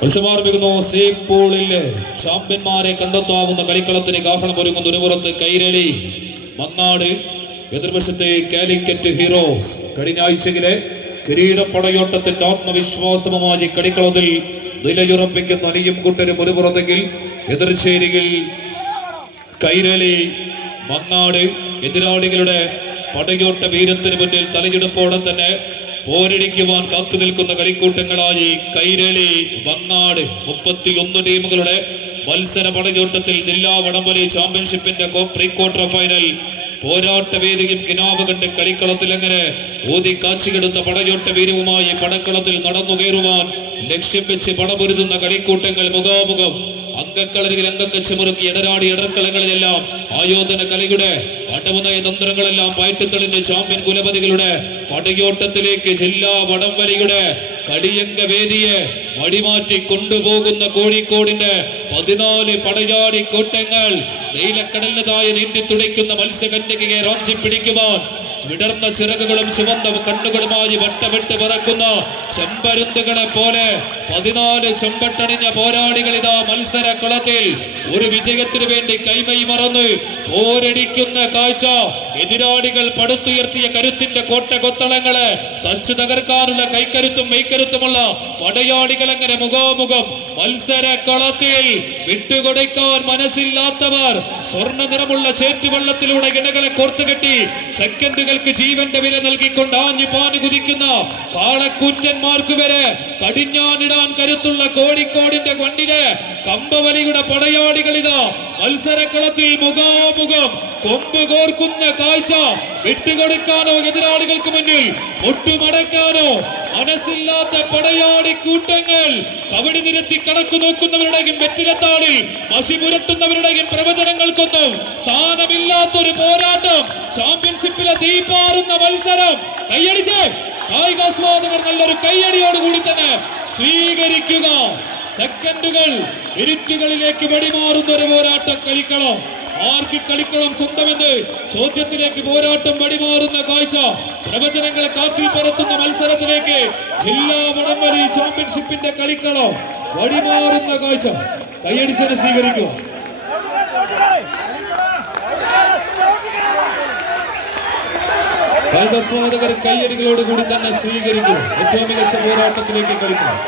മത്സരമാരംഭിക്കുന്നു. സീപൂളിലെ ചാമ്പ്യന്മാരെ കണ്ടെത്താവുന്ന കളിക്കളത്തിന് കാഹളമൊരുങ്ങുന്ന ഒരു പുറത്ത് കൈരളി മങ്ങാട്, എതിർവശത്തെ കാലിക്കറ്റ് ഹീറോസ്. കഴിഞ്ഞ ആഴ്ചയിലെ കിരീടപ്പടയോട്ടത്തിന്റെ ആത്മവിശ്വാസവുമായി കളിക്കളത്തിൽ നിലയുറപ്പിക്കുന്ന അനിയും കൂട്ടരും ഒരു പുറത്തെങ്കിൽ എതിർചേരിയിൽ കൈരളി മങ്ങാട്. എതിരാളികളുടെ പടയോട്ട വീരത്തിന് മുന്നിൽ തലയെടുപ്പോടെ തന്നെ പോരടിക്കുവാൻ കാത്തു നിൽക്കുന്ന കളിക്കൂട്ടങ്ങളായി കൈരളി മങ്ങാട്. 31 ടീമുകളുടെ മത്സര പടയോട്ടത്തിൽ ജില്ലാ വടംവലി ചാമ്പ്യൻഷിപ്പിന്റെ പ്രീ ക്വാർട്ടർ ഫൈനൽ പോരാട്ട വേദിയും കിനാവ് കണ്ട് കളിക്കളത്തിൽ എങ്ങനെ ഊതി കാച്ചിക്കെടുത്ത പടയോട്ട വീരവുമായി പടക്കളത്തിൽ നടന്നു കയറുവാൻ ലക്ഷ്യം വെച്ച് പടപൊരുതുന്ന കളിക്കൂട്ടങ്ങൾ മുഖാമുഖം. അങ്കക്കളരികിൽ അങ്കക്കച്ച് മുറുക്കി എതിരാടി എടർക്കളങ്ങളിലെല്ലാം ആയോധന കലയുടെ അടവുനയ തന്ത്രങ്ങളെല്ലാം പയറ്റിത്തെളിഞ്ഞ ചാമ്പ്യൻ കുലപതികളുടെ പടയോട്ടത്തിലേക്ക് ജില്ലാ വടംവലിയുടെ കടിയങ്ക വേദിയെ വടിമാറ്റി കൊണ്ടുപോകുന്ന കോഴിക്കോടിന്റെ 14 പടയാടി കൂട്ടങ്ങൾ നീലക്കടലിനതായ നീന്തി തുടിക്കുന്ന മത്സ്യകന്യകയെ റാഞ്ചി പിടിക്കുവാൻ വിടർന്ന ചിറകുകളും ചുവന്ന കണ്ണുകളുമായി വട്ടമിട്ട് പറക്കുന്ന ചെമ്പരുന്തുകളെ പോലെ 14 ചെമ്പട്ടണിഞ്ഞ പോരാളികൾ ഇതാ മത്സര കളത്തിൽ ഒരു വിജയത്തിനു വേണ്ടി കൈമൈ മറന്ന് പോരടിക്കുന്ന കാഴ്ച. എതിരാളികൾ പടുത്തുയർത്തിയ കരുത്തിന്റെ കോട്ട കൊത്തളങ്ങളെ തച്ചു തകർക്കാനുള്ള കൈക്കരുത്തും മെയ്ക്കരുത്തുമുള്ള പടയാളികൾ അങ്ങനെ മുഖാമുഖം മത്സര കളത്തിൽ. വിട്ടുകൊടുക്കാൻ മനസ്സില്ലാത്തവർ സ്വർണ്ണ നിറമുള്ള ചേറ്റുവെള്ളത്തിലൂടെ ഇണകളെ കോർത്തുകെട്ടി സെക്കൻഡുകൾക്ക് ജീവന്റെ വില നൽകിക്കൊണ്ട് ആഞ്ഞു പാഞ്ഞു കുതിക്കുന്ന കാളക്കൂറ്റന്മാർക്ക് വരെ കടിഞ്ഞാനിടാൻ കരുത്തുള്ള കോഴിക്കോടിന്റെ വണ്ടിന് കമ്പവലിയുടെ പടയാളികൾ ഇതാ മത്സരക്കളത്തിൽ മുഖാമുഖം കൊമ്പ് കോർക്കുന്ന കാഴ്ച. വിട്ടുകൊടുക്കാനോ എതിരാളികൾക്ക് മുന്നിൽ ഒട്ടുമടക്കാനോ മനസ്സില്ലാത്ത പടയാളി കൂട്ടങ്ങൾ. കവടി നിരത്തി കണക്ക് നോക്കുന്നവരുടെയും വെറ്റിലത്താളിൽ മഷി പുരട്ടുന്നവരുടെയും പ്രവചനങ്ങൾക്കൊന്നും സ്ഥാനമില്ലാത്തൊരു പോരാട്ടം. ചാമ്പ്യൻഷിപ്പിലെ തീപാറുന്ന മത്സരം. കൈയടിച്ച് കായികാസ്വാദകർ നല്ലൊരു കൈയടിയോടുകൂടി തന്നെ സ്വീകരിക്കുക. സെക്കൻഡുകൾ മിനിറ്റുകളിലേക്ക് വഴിമാറുന്ന ഒരു പോരാട്ടം. കളിക്കളം ആർക്ക് കളിക്കളം സ്വന്തമെന്ന് ചോദ്യത്തിലേക്ക് പോരാട്ടം വഴിമാറുന്ന കാഴ്ച. പ്രവചനങ്ങളെ കാറ്റിൽ പറത്തുന്ന മത്സരത്തിലേക്ക് ജില്ലാ വടംവലി ചാമ്പ്യൻഷിപ്പിന്റെ കളിക്കളം വഴിമാറുന്ന കാഴ്ച. കൈയടിച്ചനെ സ്വീകരിക്കുക. കായികാസ്വാദകർ കൈയടികളോടുകൂടി തന്നെ സ്വീകരിക്കുക. ഏറ്റവും മികച്ച പോരാട്ടത്തിലേക്ക് കളിക്കണം.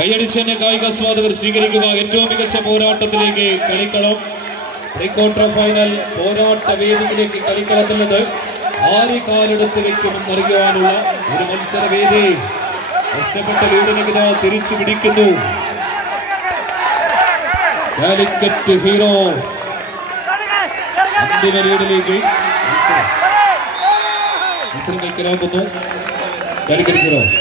കൈയടിച്ചെന്നെ കായികാസ്വാദകർ സ്വീകരിക്കുക. ഏറ്റവും മികച്ച പോരാട്ടത്തിലേക്ക് കളിക്കണം. പ്രീ ക്വാർട്ടർ ഫൈനൽ പോരാട്ട വേദിയിലേക്ക് കളിക്കളത്തിൽ നിന്ന് ആര് കാലെടുത്ത് വെക്കുമെന്നറിയാനുള്ള ഒരു മത്സരവേദി. നഷ്ടപ്പെട്ട ലീഡിനെ തിരിച്ചു പിടിക്കുന്നു കാലിക്കറ്റ് ഹീറോസ്. അന്തിമ ലീഡിലേക്ക് മത്സരം വയ്ക്കാനാകുന്നു കാലിക്കറ്റ് ഹീറോസ്.